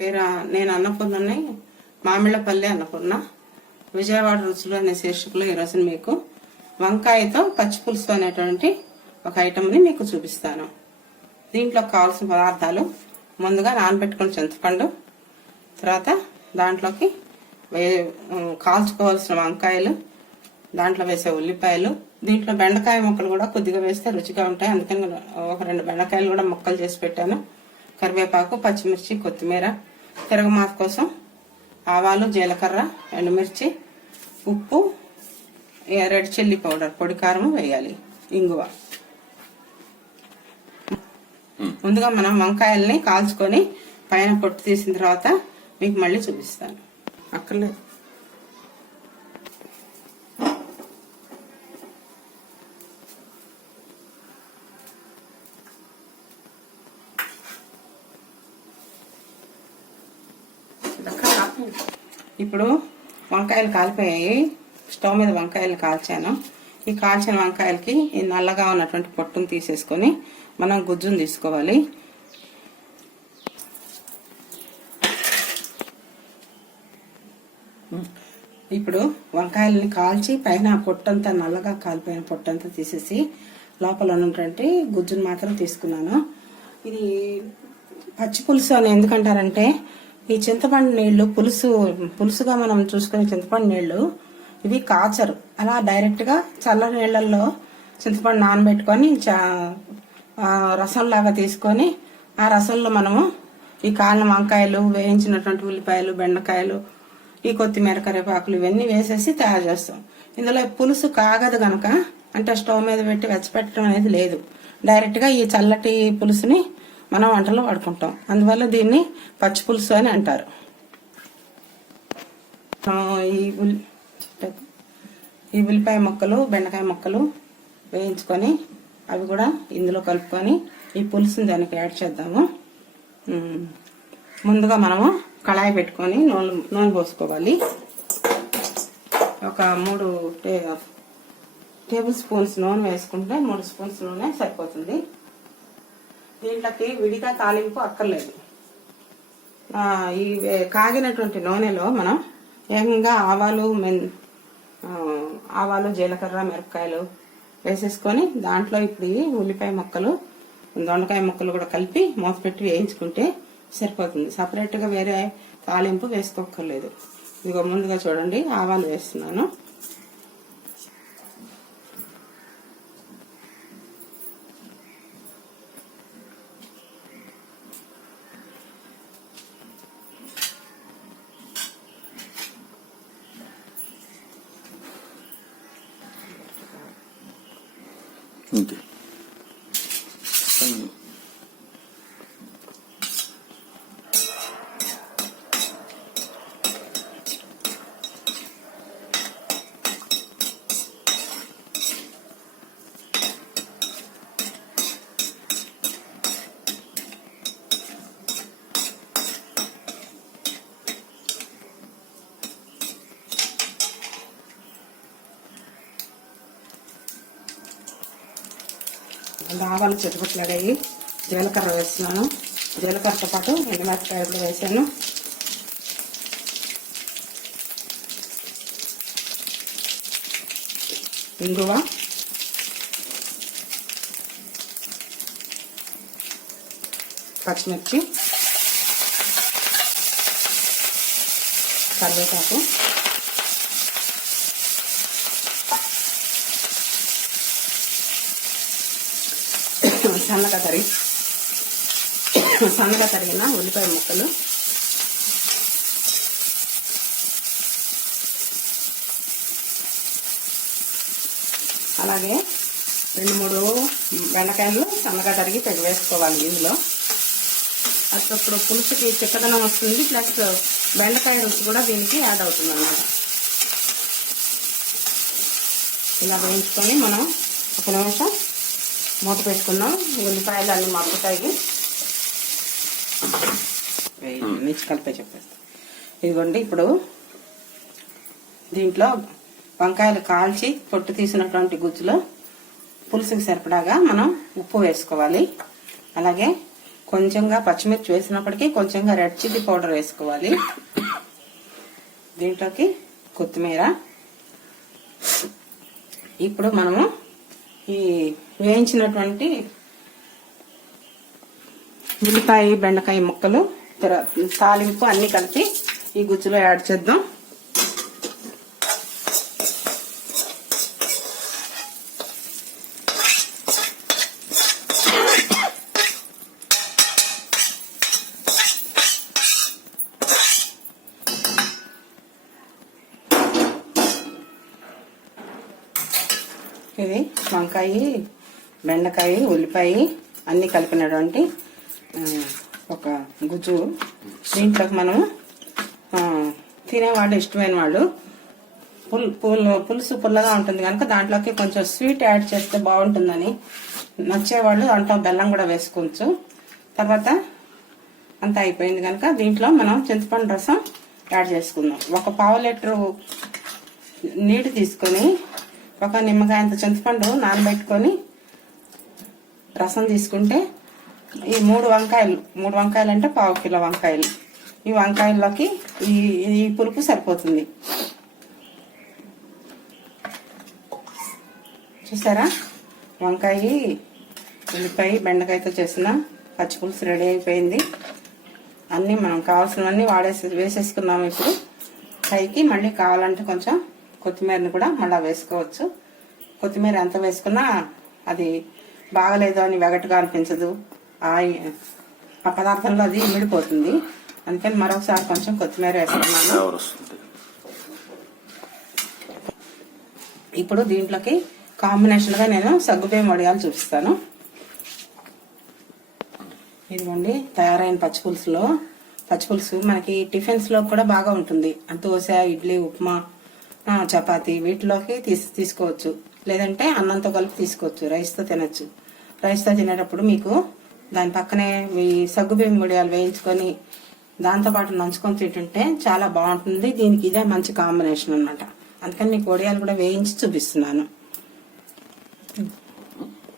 పేరు నేను అన్నపూర్ణని, మామిళ్ళపల్లి అన్నపూర్ణ. విజయవాడ రుచులు అనే శీర్షికలో ఈరోజు మీకు వంకాయతో పచ్చి పులుసు అనేటువంటి ఒక ఐటమ్ని మీకు చూపిస్తాను. దీంట్లో కావాల్సిన పదార్థాలు: ముందుగా నానబెట్టుకున్న చింతపండు, తర్వాత దాంట్లోకి కాల్చుకోవాల్సిన వంకాయలు, దాంట్లో వేసే ఉల్లిపాయలు, దీంట్లో బెండకాయ ముక్కలు కూడా కొద్దిగా వేస్తే రుచిగా ఉంటాయి, అందుకని ఒక 2 బెండకాయలు కూడా ముక్కలు చేసి పెట్టాను. కరివేపాకు, పచ్చిమిర్చి, కొత్తిమీర, తిరగమాత కోసం ఆవాలు, జీలకర్ర, ఎండుమిర్చి, ఉప్పు, రెడ్ చిల్లీ పౌడర్, పొడి కారం వేయాలి, ఇంగువ. ముందుగా మనం వంకాయల్ని కాల్చుకొని పైన పొట్టు తీసిన తర్వాత మీకు మళ్ళీ చూపిస్తాను. అక్కర్లేదు. ఇప్పుడు వంకాయలు కాలిపోయాయి. స్టవ్ మీద వంకాయలు కాల్చాను. ఈ కాల్చిన వంకాయలకి ఈ నల్లగా ఉన్నటువంటి పొట్టును తీసేసుకొని మనం గుజ్జును తీసుకోవాలి. ఇప్పుడు వంకాయలని కాల్చి పైన పొట్టంతా నల్లగా కాలిపోయిన పొట్టంతా తీసేసి లోపల ఉన్నటువంటి గుజ్జును మాత్రం తీసుకున్నాను. ఇది పచ్చి పులుసు అని ఎందుకంటారంటే, ఈ చింతపండు నీళ్లు పులుసుగా మనం చూసుకునే చింతపండు నీళ్లు ఇవి కాచరు. అలా డైరెక్ట్ గా చల్ల నీళ్లలో చింతపండు నానబెట్టుకొని రసంలాగా తీసుకొని ఆ రసంలో మనము ఈ కాలిన వంకాయలు, వేయించినటువంటి ఉల్లిపాయలు, బెండకాయలు, ఈ కొత్తిమీర, కరివేపాకులు ఇవన్నీ వేసేసి తయారు చేస్తాం. ఇందులో పులుసు కాగదు గనక, అంటే స్టవ్ మీద పెట్టి వెచ్చపెట్టడం అనేది లేదు. డైరెక్ట్ గా ఈ చల్లటి పులుసుని మనం వంటలో వాడుకుంటాం. అందువల్ల దీన్ని పచ్చి పులుసు అని అంటారు. ఈ ఉల్లిపాయ ముక్కలు, బెండకాయ ముక్కలు వేయించుకొని అవి కూడా ఇందులో కలుపుకొని ఈ పులుసుని దానికి యాడ్ చేద్దాము. ముందుగా మనము కళాయి పెట్టుకొని నూనె పోసుకోవాలి. ఒక 3 టేబుల్ స్పూన్స్ నూనె వేసుకుంటే 3 స్పూన్స్ నూనె సరిపోతుంది. దీంట్లోకి విడిగా తాలింపు అక్కర్లేదు. ఈ కాగినటువంటి నూనెలో మనం ఏకంగా ఆవాలు, జీలకర్ర, మిరపకాయలు వేసేసుకొని దాంట్లో ఇప్పుడు ఈ ఉల్లిపాయ ముక్కలు, దొండకాయ ముక్కలు కూడా కలిపి మూత పెట్టి వేయించుకుంటే సరిపోతుంది. సపరేట్ గా వేరే తాలింపు వేసుకోక్కర్లేదు. ఇదిగో ముందుగా చూడండి, ఆవాలు వేస్తున్నాను. ఓకే, ఆవాలు చిటపట్లాడాయి. జీలకర్ర వేస్తున్నాను. జీలకర్రతో పాటు ఎండుమిరపకాయలు వేసాను. ఇంగువ, పచ్చిమిర్చి, కరివేపాకు, సన్నగా తరిగిన ఉల్లిపాయ ముక్కలు, అలాగే 2-3 బెండకాయలు సన్నగా తరిగి వేసుకోవాలి. ఇందులో అప్పుడు పులుసుకి చిక్కదనం వస్తుంది, ప్లస్ బెండకాయ రుచి కూడా దీనికి యాడ్ అవుతుంది అన్నమాట. ఇలా వేయించుకొని మనం 1 నిమిషం మూత పెట్టుకున్నాం. ఉల్లిపాయలు అన్ని మగ్గుతాయి. మిర్చి కలిపే చెప్పేస్తాం. ఇదిగోండి, ఇప్పుడు దీంట్లో వంకాయలు కాల్చి పొట్టు తీసినటువంటి గుజ్జులో పులుసుకి సరిపడాగా మనం ఉప్పు వేసుకోవాలి. అలాగే కొంచెంగా పచ్చిమిర్చి వేసినప్పటికీ కొంచెంగా రెడ్ చిల్లీ పౌడర్ వేసుకోవాలి. దీంట్లోకి కొత్తిమీర. ఇప్పుడు మనము ఈ వేయించినటువంటి ఉల్లిపాయ బెండకాయ ముక్కలు తాలింపు అన్ని కలిపి ఈ గుజ్జులో యాడ్ చేద్దాం. ఇది వంకాయ బెండకాయ ఉల్లిపాయ అన్ని కలిపినటువంటి ఒక గుజ్జు. దీంట్లోకి మనం తినేవాళ్ళు ఇష్టమైన వాళ్ళు పులుసు పుల్లగా ఉంటుంది కనుక దాంట్లోకి కొంచెం స్వీట్ యాడ్ చేస్తే బాగుంటుందని నచ్చేవాళ్ళు దాంట్లో బెల్లం కూడా వేసుకోవచ్చు. తర్వాత అంతా అయిపోయింది కనుక దీంట్లో మనం చింతపండు రసం యాడ్ చేసుకుందాం. ఒక పావు లీటరు నీళ్ళు తీసుకొని ఒక నిమ్మకాయ అంత చింతపండు నానబెట్టుకొని రసం తీసుకుంటే ఈ 3 వంకాయలు అంటే పావు కిలో వంకాయలు. ఈ వంకాయల్లోకి ఈ పులుపు సరిపోతుంది. చూసారా, వంకాయ ఉల్లిపాయ బెండకాయతో చేసిన పచ్చిపులుసు రెడీ అయిపోయింది. అన్నీ మనం కావాల్సినవన్నీ వేసేసుకున్నాము. ఇప్పుడు పైకి మళ్ళీ కావాలంటే కొంచెం కొత్తిమీరని కూడా మళ్ళీ వేసుకోవచ్చు. కొత్తిమీర ఎంత వేసుకున్నా అది బాగలేదు అని వెగటుగా అనిపించదు. ఆ పదార్థంలో అది ఇమిడిపోతుంది. అందుకని మరొకసారి కొంచెం కొత్తిమీర వేసుకున్నాను. ఇప్పుడు దీంట్లోకి కాంబినేషన్ గా నేను సగ్గుబియ్యం వడియాలు చూపిస్తాను. ఇదిగోండి తయారైన పచ్చిపులుసు మనకి టిఫిన్స్ లో కూడా బాగా ఉంటుంది. దోశ, ఇడ్లీ, ఉప్మా, చపాతి వీటిలోకి తీసుకోవచ్చు. లేదంటే అన్నంతో కలిపి తీసుకోవచ్చు. రైస్ తో తినచ్చు. రైస్ తో తినేటప్పుడు మీకు దాని పక్కనే ఈ సగ్గుబియ్యం వడియాలు వేయించుకొని దాంతో పాటు నంచుకొని తింటుంటే చాలా బాగుంటుంది. దీనికి ఇదే మంచి కాంబినేషన్ అన్నమాట. అందుకని నీకు వడియాలు కూడా వేయించి చూపిస్తున్నాను.